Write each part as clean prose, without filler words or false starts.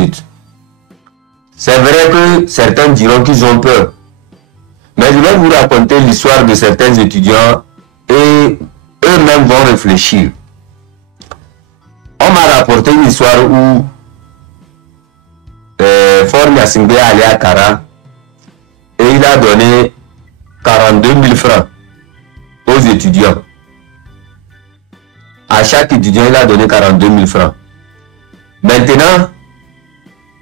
minutes. C'est vrai que certains diront qu'ils ont peur. Mais je vais vous raconter l'histoire de certains étudiants et eux-mêmes vont réfléchir. On m'a rapporté une histoire où Faure Gnassingbé allait à Kara et il a donné 42 000 francs aux étudiants. À chaque étudiant, il a donné 42 000 francs. Maintenant,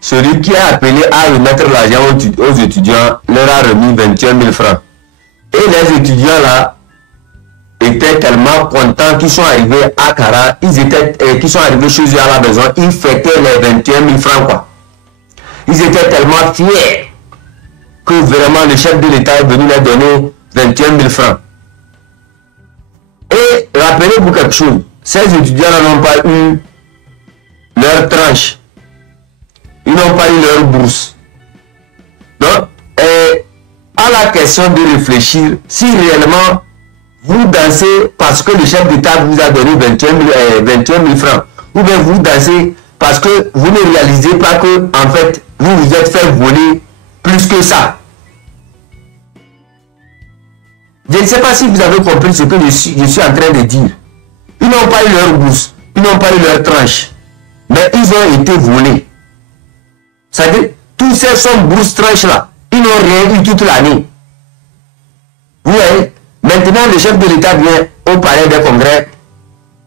celui qui a appelé à remettre l'argent aux étudiants leur a remis 21 000 francs. Et les étudiants là étaient tellement contents qu'ils sont arrivés à Kara, qu'ils sont arrivés chez eux à la maison, ils fêtaient les 21 000 francs quoi. Ils étaient tellement fiers que vraiment le chef de l'État est venu leur donner 21 000 francs. Et rappelez-vous quelque chose, ces étudiants n'ont pas eu leur tranche. Ils n'ont pas eu leur bourse. Donc, à la question de réfléchir, si réellement vous dansez parce que le chef d'État vous a donné 21 000 francs, ou bien vous dansez parce que vous ne réalisez pas que, en fait, vous vous êtes fait voler plus que ça. Je ne sais pas si vous avez compris ce que je suis en train de dire. Ils n'ont pas eu leur bourse, ils n'ont pas eu leur tranche, mais ils ont été volés. C'est-à-dire, tous ces sommes bourse tranches là, ils n'ont rien eu toute l'année. Vous voyez, maintenant le chef de l'État vient au palais des congrès,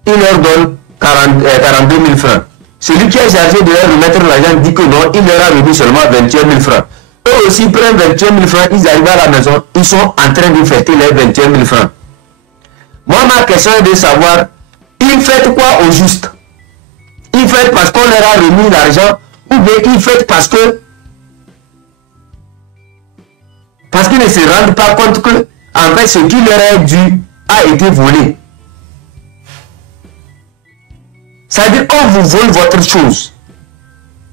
il leur donne 42 000 francs. Celui qui est chargé de leur remettre l'argent dit que non, il leur a remis seulement 21 000 francs. Eux aussi prennent 21 000 francs, ils arrivent à la maison, ils sont en train de fêter les 21 000 francs. Moi, ma question est de savoir, ils fêtent quoi au juste? Ils fêtent parce qu'on leur a remis l'argent, ou bien ils fêtent parce qu'ils ne se rendent pas compte que, en fait, ce qui leur est dû a été volé. C'est-à-dire qu'on vous vole votre chose.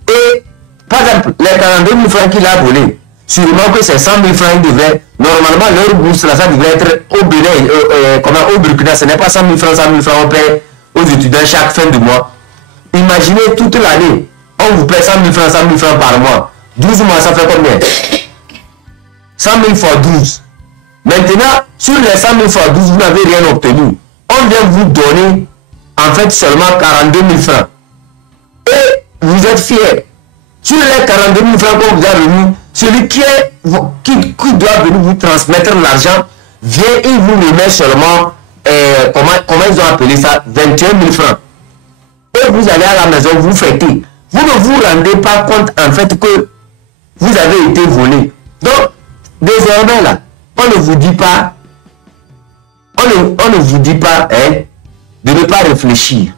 Et, par exemple, les 42 000 francs qu'il a volés, sûrement que c'est 100 000 francs, ils devaient, normalement, leur bourse, là, ça devrait être au Bénin, au Burkina, ce n'est pas 100 000 francs, on paie aux étudiants chaque fin de mois. Imaginez toute l'année, on vous paie 100 000 francs par mois. 12 mois, ça fait combien? 100 000 fois 12. Maintenant, sur les 100 000 fois 12, vous n'avez rien obtenu. On vient vous donner, en fait, seulement 42 000 francs. Et vous êtes fiers. Sur les 42 000 francs qu'on vous a remis, celui qui doit venir vous transmettre l'argent, vient et vous remet seulement, comment ils ont appelé ça, 21 000 francs. Et vous allez à la maison, vous fêtez. Vous ne vous rendez pas compte, en fait, que vous avez été volé. Donc, désormais, là, on ne vous dit pas, on ne vous dit pas, de ne pas réfléchir.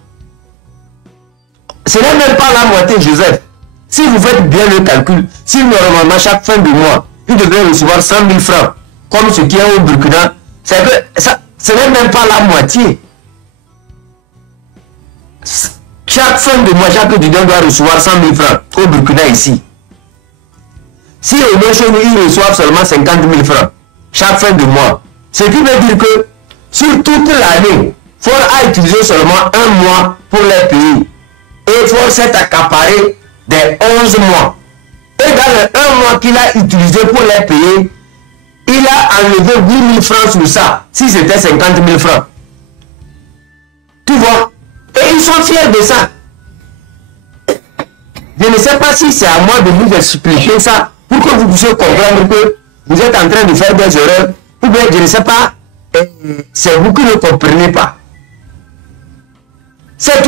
Ce n'est même pas la moitié, Joseph. Si vous faites bien le calcul, si normalement chaque fin de mois, vous devez recevoir 100 000 francs, comme ce qui est au Burkina, c'est que ça, ce n'est même pas la moitié. Chaque fin de mois, chaque étudiant doit recevoir 100 000 francs au Burkina ici. Si au moins chez nous, ils reçoivent seulement 50 000 francs chaque fin de mois, ce qui veut dire que sur toute l'année, Faure a utilisé seulement un mois pour les payer. Et Faure s'est accaparé des 11 mois. Et dans les 1 mois qu'il a utilisé pour les payer, il a enlevé 8 000 francs sur ça, si c'était 50 000 francs. Tu vois? Et ils sont fiers de ça. Je ne sais pas si c'est à moi de vous expliquer ça pour que vous puissiez comprendre que vous êtes en train de faire des erreurs, ou bien je ne sais pas, c'est vous qui ne comprenez pas. C'est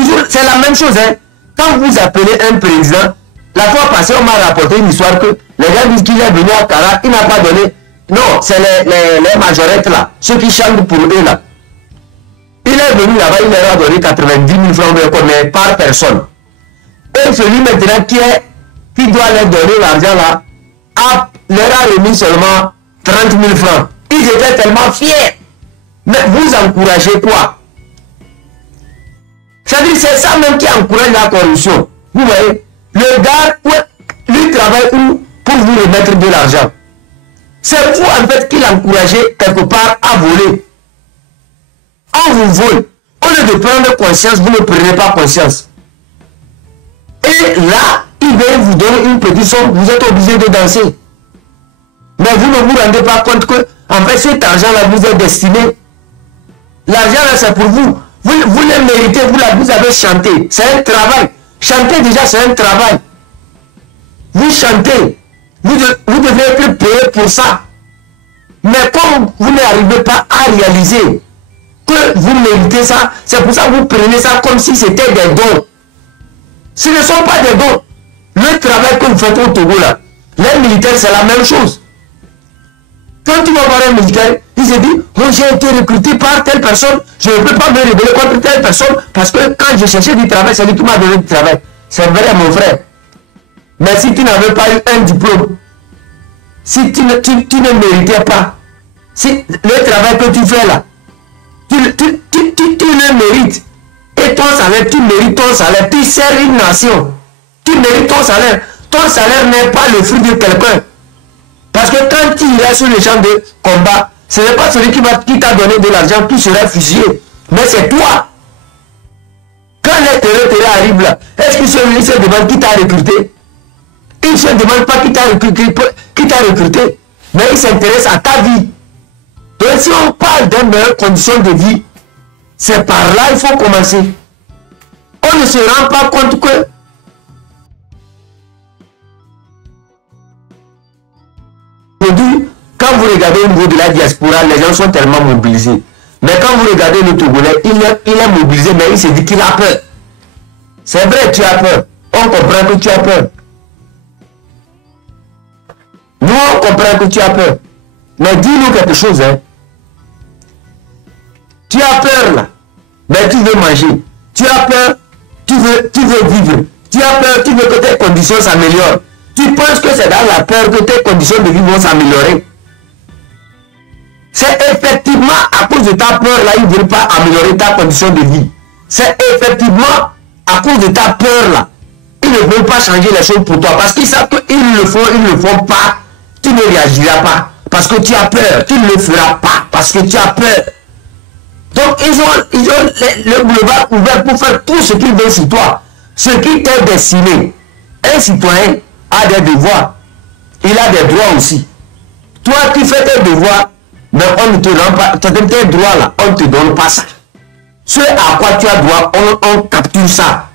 la même chose, hein. Quand vous appelez un président, la fois passée, on m'a rapporté une histoire que les gars disent qu'il est venu à Kara, il n'a pas donné. Non, c'est les majorettes là, ceux qui chantent pour eux là. Il est venu là-bas, il leur a donné 90 000 francs mais par personne. Et celui maintenant qui doit leur donner l'argent là, leur a remis seulement 30 000 francs. Ils étaient tellement fiers. Mais vous encouragez quoi? C'est-à-dire c'est ça même qui encourage la corruption. Vous voyez, le gars, lui travaille où pour vous remettre de l'argent. C'est vous en fait qui l'encouragez quelque part à voler. On vous vole. Au lieu de prendre conscience, vous ne prenez pas conscience. Et là, il va donne une petite somme, vous êtes obligé de danser. Mais vous ne vous rendez pas compte que, en fait, cet argent-là vous est destiné. L'argent-là, c'est pour vous. Vous le méritez, vous avez chanté. C'est un travail. Chanter déjà, c'est un travail. Vous chantez. Vous devez être payé pour ça. Mais comme vous n'arrivez pas à réaliser que vous méritez ça, c'est pour ça que vous prenez ça comme si c'était des dons. Ce ne sont pas des dons. Le travail que vous faites au Togo là, les militaires c'est la même chose. Quand tu vas voir un militaire, il se dit, oh, j'ai été recruté par telle personne, je ne peux pas me rebeller contre telle personne parce que quand je cherchais du travail, c'est lui qui m'a donné du travail. C'est vrai mon frère. Mais si tu n'avais pas eu un diplôme, si tu ne méritais pas, si le travail que tu fais là, tu le mérites. Et ton salaire, tu mérites ton salaire, tu sers une nation. Tu mérites ton salaire. Ton salaire n'est pas le fruit de quelqu'un. Parce que quand tu iras sur les champs de combat, ce n'est pas celui qui t'a donné de l'argent qui sera fusillé. Mais c'est toi. Quand les terreurs arrivent là, est-ce qu'ils se demandent qui t'a recruté? Ils ne se demandent pas qui t'a recruté. Mais ils s'intéressent à ta vie. Donc si on parle de meilleures conditions de vie, c'est par là qu'il faut commencer. On ne se rend pas compte que aujourd'hui, quand vous regardez au niveau de la diaspora, les gens sont tellement mobilisés. Mais quand vous regardez le Togolais, il est mobilisé, mais il se dit qu'il a peur. C'est vrai, tu as peur. On comprend que tu as peur. Nous, on comprend que tu as peur. Mais dis-nous quelque chose, hein. Tu as peur là, mais tu veux manger. Tu as peur, tu veux vivre. Tu as peur, tu veux que tes conditions s'améliorent. Tu penses que c'est dans la peur que tes conditions de vie vont s'améliorer. C'est effectivement à cause de ta peur là, ils ne veulent pas améliorer ta condition de vie. C'est effectivement à cause de ta peur là. Ils ne veulent pas changer les choses pour toi. Parce qu'ils savent qu'ils le font, ils ne le font pas. Tu ne réagiras pas. Parce que tu as peur. Tu ne le feras pas. Parce que tu as peur. Donc ils ont le boulevard ouvert pour faire tout ce qu'ils veulent sur toi. Ce qui t'est destiné. Un citoyen a des devoirs. Il a des droits aussi. Toi, tu fais tes devoirs, mais on ne te rend pas. Tes droits là, on ne te donne pas ça. Ce à quoi tu as droit, on capture ça.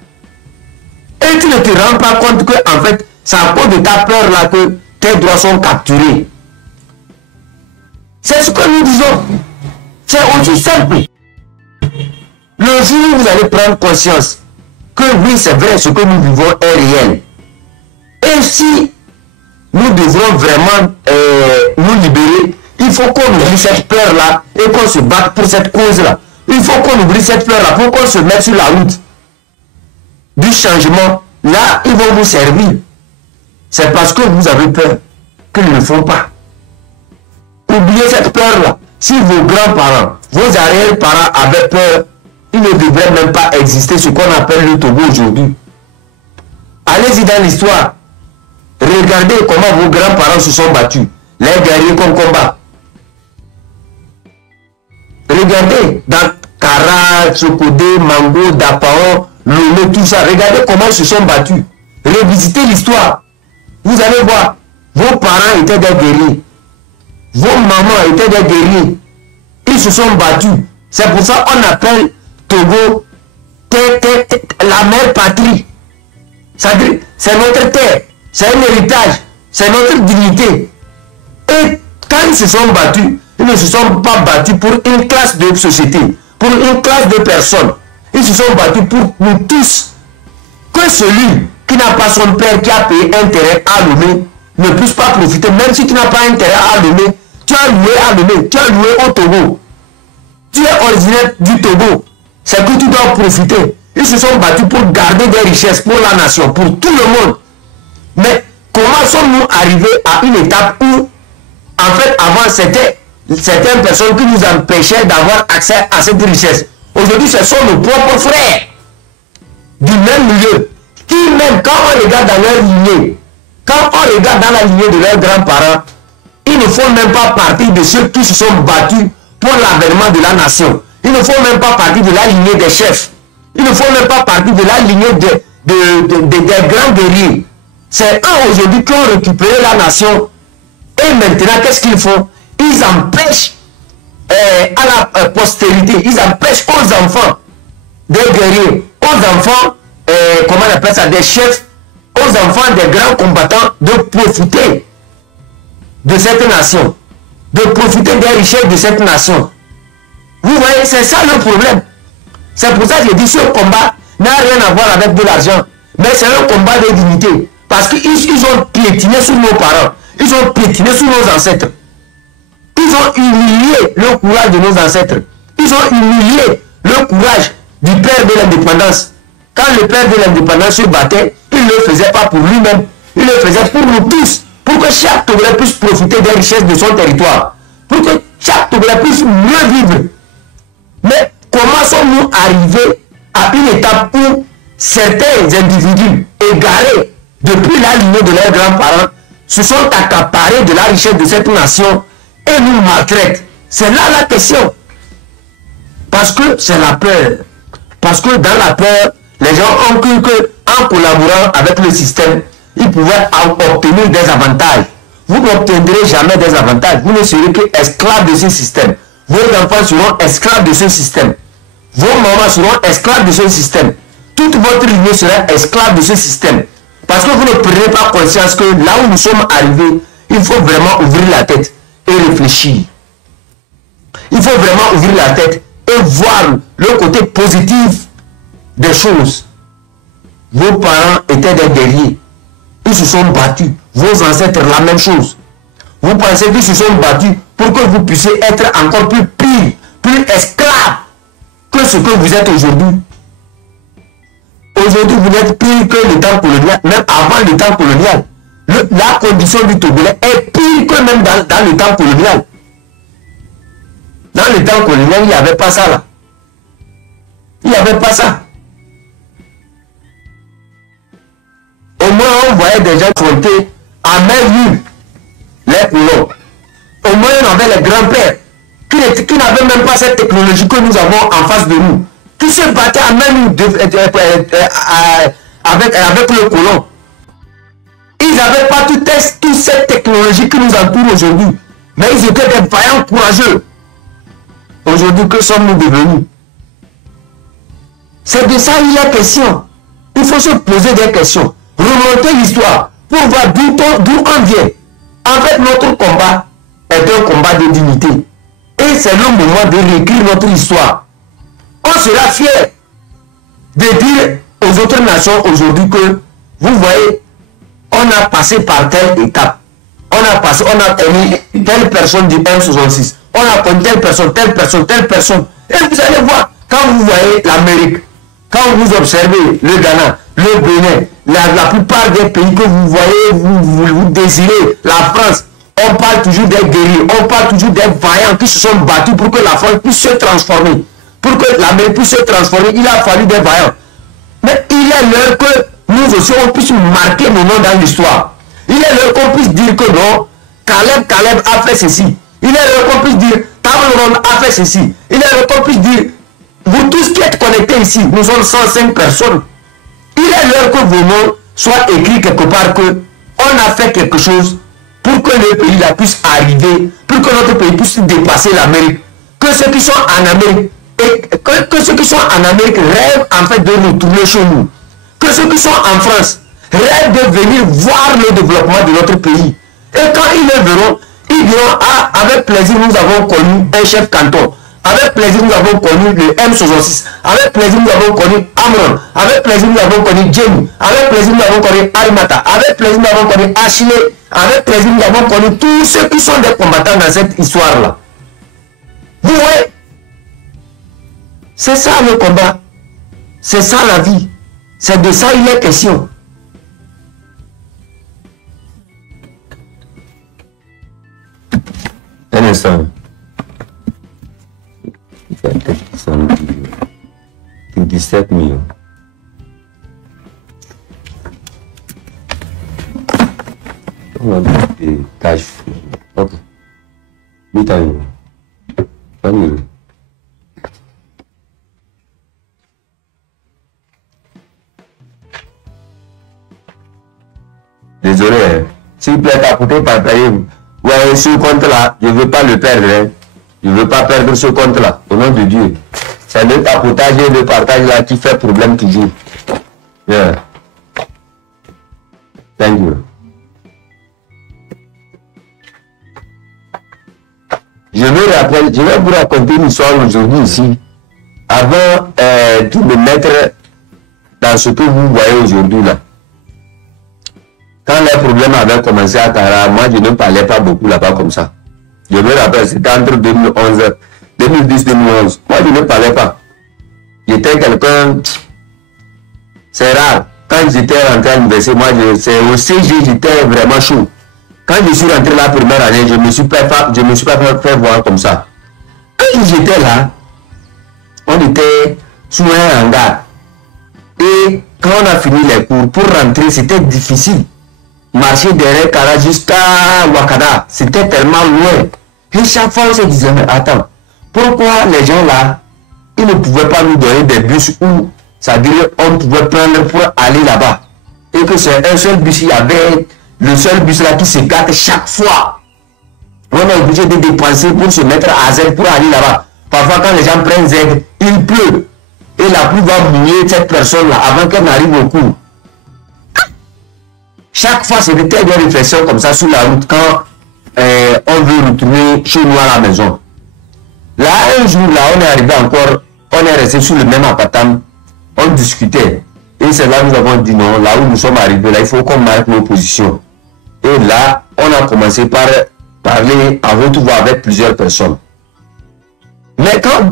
Et tu ne te rends pas compte que, en fait, c'est à cause de ta peur là que tes droits sont capturés. C'est ce que nous disons. C'est aussi simple. Le jour où vous allez prendre conscience que oui, c'est vrai, ce que nous vivons est réel. Et si nous devons vraiment nous libérer, il faut qu'on oublie cette peur-là et qu'on se batte pour cette cause-là. Il faut qu'on oublie cette peur-là pour qu'on se mette sur la route du changement. Là, ils vont vous servir. C'est parce que vous avez peur qu'ils ne le font pas. Oubliez cette peur-là. Si vos grands-parents, vos arrière-parents avaient peur, ils ne devraient même pas exister, ce qu'on appelle le Togo aujourd'hui. Allez-y dans l'histoire. Regardez comment vos grands-parents se sont battus. Les guerriers qu'on combat. Regardez dans Kara, Sokodé, Mango, Dapaon, Lomé, tout ça. Regardez comment ils se sont battus. Revisitez l'histoire. Vous allez voir, vos parents étaient des guerriers. Vos mamans étaient des guerriers. Ils se sont battus. C'est pour ça qu'on appelle Togo la mère patrie. C'est notre terre. C'est un héritage. C'est notre dignité. Et quand ils se sont battus, ils ne se sont pas battus pour une classe de société, pour une classe de personnes. Ils se sont battus pour nous tous. Que celui qui n'a pas son père qui a payé un terrain à Lomé ne puisse pas profiter. Même si tu n'as pas un terrain à Lomé, tu as loué à Lomé, tu as loué au Togo. Tu es originaire du Togo. C'est que tu dois profiter. Ils se sont battus pour garder des richesses pour la nation, pour tout le monde. Mais comment sommes-nous arrivés à une étape où, en fait, avant, c'était certaines personnes qui nous empêchaient d'avoir accès à cette richesse. Aujourd'hui, ce sont nos propres frères du même milieu qui, même quand on regarde dans leur lignée, quand on regarde dans la lignée de leurs grands-parents, ils ne font même pas partie de ceux qui se sont battus pour l'avènement de la nation. Ils ne font même pas partie de la lignée des chefs. Ils ne font même pas partie de la lignée des grands guerriers. C'est eux aujourd'hui qui ont récupéré la nation. Et maintenant, qu'est-ce qu'ils font? Ils empêchent à la postérité, ils empêchent aux enfants des guerriers, aux enfants, comment on appelle ça, des chefs, aux enfants des grands combattants de profiter de cette nation, de profiter des richesses de cette nation. Vous voyez, c'est ça le problème. C'est pour ça que je dis ce combat n'a rien à voir avec de l'argent, mais c'est un combat de dignité. Parce qu'ils ont piétiné sur nos parents, ils ont piétiné sur nos ancêtres. Ils ont humilié le courage de nos ancêtres. Ils ont humilié le courage du père de l'indépendance. Quand le père de l'indépendance se battait, il ne le faisait pas pour lui-même. Il le faisait pour nous tous. Pour que chaque Togolais puisse profiter des richesses de son territoire. Pour que chaque Togolais puisse mieux vivre. Mais comment sommes-nous arrivés à une étape où certains individus égarés depuis la lignée de leurs grands-parents se sont accaparés de la richesse de cette nation et nous maltraitent? C'est là la question. Parce que c'est la peur. Parce que dans la peur, les gens ont cru qu'en collaborant avec le système, ils pouvaient obtenir des avantages. Vous n'obtiendrez jamais des avantages. Vous ne serez qu'esclaves de ce système. Vos enfants seront esclaves de ce système. Vos mamans seront esclaves de ce système. Toute votre lignée sera esclave de ce système. Parce que vous ne prenez pas conscience que là où nous sommes arrivés, il faut vraiment ouvrir la tête et réfléchir. Il faut vraiment ouvrir la tête et voir le côté positif des choses. Vos parents étaient des guerriers. Ils se sont battus. Vos ancêtres, la même chose. Vous pensez qu'ils se sont battus pour que vous puissiez être encore plus pire, plus esclave que ce que vous êtes aujourd'hui. Aujourd'hui, vous n'êtes pire que le temps colonial, même avant le temps colonial. La condition du Togolais est pire que même dans le temps colonial. Dans le temps colonial, il n'y avait pas ça là. Il n'y avait pas ça. Au moins, on voyait des gens affronter à main nue les colons. Au moins, on avait les grands-pères qui n'avaient même pas cette technologie que nous avons en face de nous. Qui se battaient à main nue avec le colon. Ils n'avaient pas toute cette technologie qui nous entoure aujourd'hui. Mais ils étaient des vaillants courageux. Aujourd'hui, que sommes-nous devenus? C'est de ça il y a question. Il faut se poser des questions. Remonter l'histoire pour voir d'où on vient. En fait, notre combat est un combat de dignité. Et c'est le moment de réécrire notre histoire. On sera fier de dire aux autres nations aujourd'hui que, vous voyez, on a passé par telle étape. On a connu telle personne du M66. On a connu telle personne, telle personne, telle personne. Et vous allez voir, quand vous voyez l'Amérique, quand vous observez le Ghana, le Bénin, la plupart des pays que vous voyez, vous désirez, la France, on parle toujours des guerriers, on parle toujours des vaillants qui se sont battus pour que la France puisse se transformer. Pour que l'Amérique puisse se transformer, il a fallu des vaillants. Mais il est l'heure que nous aussi, on puisse marquer nos noms dans l'histoire. Il est l'heure qu'on puisse dire que non, Caleb a fait ceci. Il est l'heure qu'on puisse dire, Cameron a fait ceci. Il est l'heure qu'on puisse dire, vous tous qui êtes connectés ici, nous sommes 105 personnes. Il est l'heure que vos noms soient écrits quelque part que on a fait quelque chose pour que le pays là puisse arriver, pour que notre pays puisse dépasser l'Amérique. Que ceux qui sont en Amérique, que ceux qui sont en Amérique rêvent en fait de retourner chez nous. Que ceux qui sont en France rêvent de venir voir le développement de notre pays. Et quand ils le verront, ils diront, ah, avec plaisir, nous avons connu un chef canton. Avec plaisir, nous avons connu le M66. Avec plaisir, nous avons connu Amron. Avec plaisir, nous avons connu Jenny. Avec plaisir, nous avons connu Arimata. Avec plaisir, nous avons connu Achille. Avec plaisir, nous avons connu tous ceux qui sont des combattants dans cette histoire-là. Vous voyez? C'est ça le combat. C'est ça la vie. C'est de ça il est question. Un instant. Il y a peut-être 17 millions. On va mettre des cash. Ok. 8 ans. Pas mieux. Désolé, hein. S'il plaît, tapoter, partagez-vous. Ouais, ce compte-là, je ne veux pas le perdre. Hein. Je ne veux pas perdre ce compte-là, au nom de Dieu. C'est le tapotage et le partage là qui fait problème toujours. Yeah. Thank you. Je me rappelle, je vais vous raconter une histoire aujourd'hui ici. Avant de me mettre dans ce que vous voyez aujourd'hui là. Quand les problèmes avaient commencé à Tara, moi je ne parlais pas beaucoup là-bas comme ça. Je me rappelle, c'était entre 2011, 2010-2011. Moi je ne parlais pas. J'étais quelqu'un, c'est rare. Quand j'étais rentré à l'université, moi c'est au CG, j'étais vraiment chaud. Quand je suis rentré la première année, je ne me suis pas fait voir comme ça. Quand j'étais là, on était sous un hangar. Et quand on a fini les cours, pour rentrer, c'était difficile. Marcher derrière Kara jusqu'à Wakada, c'était tellement loin. Et chaque fois, on se disait, mais attends, pourquoi les gens là, ils ne pouvaient pas nous donner des bus où, c'est-à-dire, on pouvait prendre pour aller là-bas. Et que c'est un seul bus, il y avait le seul bus là qui se gâte chaque fois. On est obligé de dépenser pour se mettre à Z pour aller là-bas. Parfois, quand les gens prennent Z, il pleut. Et la pluie va mouiller cette personne-là avant qu'elle n'arrive au cours. Chaque fois, c'est des telles réflexions comme ça sur la route quand on veut retourner chez nous à la maison. Là, un jour, là, on est arrivé encore, on est resté sur le même appartement, on discutait. Et c'est là que nous avons dit non, là où nous sommes arrivés, là, il faut qu'on marque nos positions. Et là, on a commencé par parler à haute voix avec plusieurs personnes. Mais quand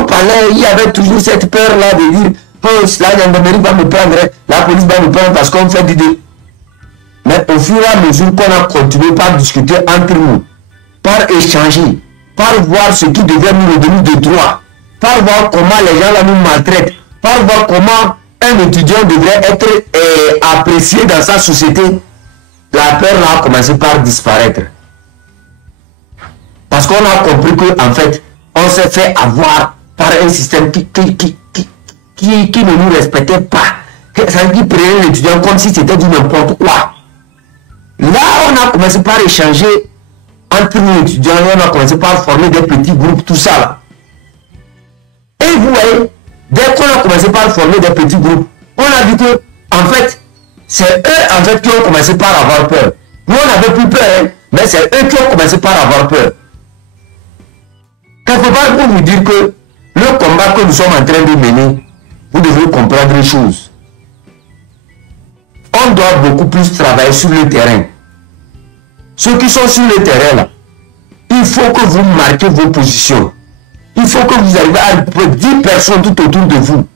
on parlait, il y avait toujours cette peur-là de dire oh, la gendarmerie va me prendre, la police va me prendre parce qu'on fait du... Mais au fur et à mesure qu'on a continué par discuter entre nous, par échanger, par voir ce qui devait nous redonner de droit, par voir comment les gens là nous maltraitent, par voir comment un étudiant devrait être apprécié dans sa société, la peur là a commencé par disparaître. Parce qu'on a compris que en fait, on s'est fait avoir par un système qui ne nous respectait pas. Ça qui prenait l'étudiant comme si c'était du n'importe quoi. Là, on a commencé par échanger entre nous étudiants, on a commencé par former des petits groupes, tout ça là. Et vous voyez, dès qu'on a commencé par former des petits groupes, on a vu que, en fait, c'est eux en fait qui ont commencé par avoir peur. Nous, on n'avait plus peur, hein, mais c'est eux qui ont commencé par avoir peur. Quelque part pour vous dire que le combat que nous sommes en train de mener, vous devez comprendre une chose. On doit beaucoup plus travailler sur le terrain. Ceux qui sont sur le terrain là, il faut que vous marquez vos positions. Il faut que vous arriviez à 10 personnes tout autour de vous.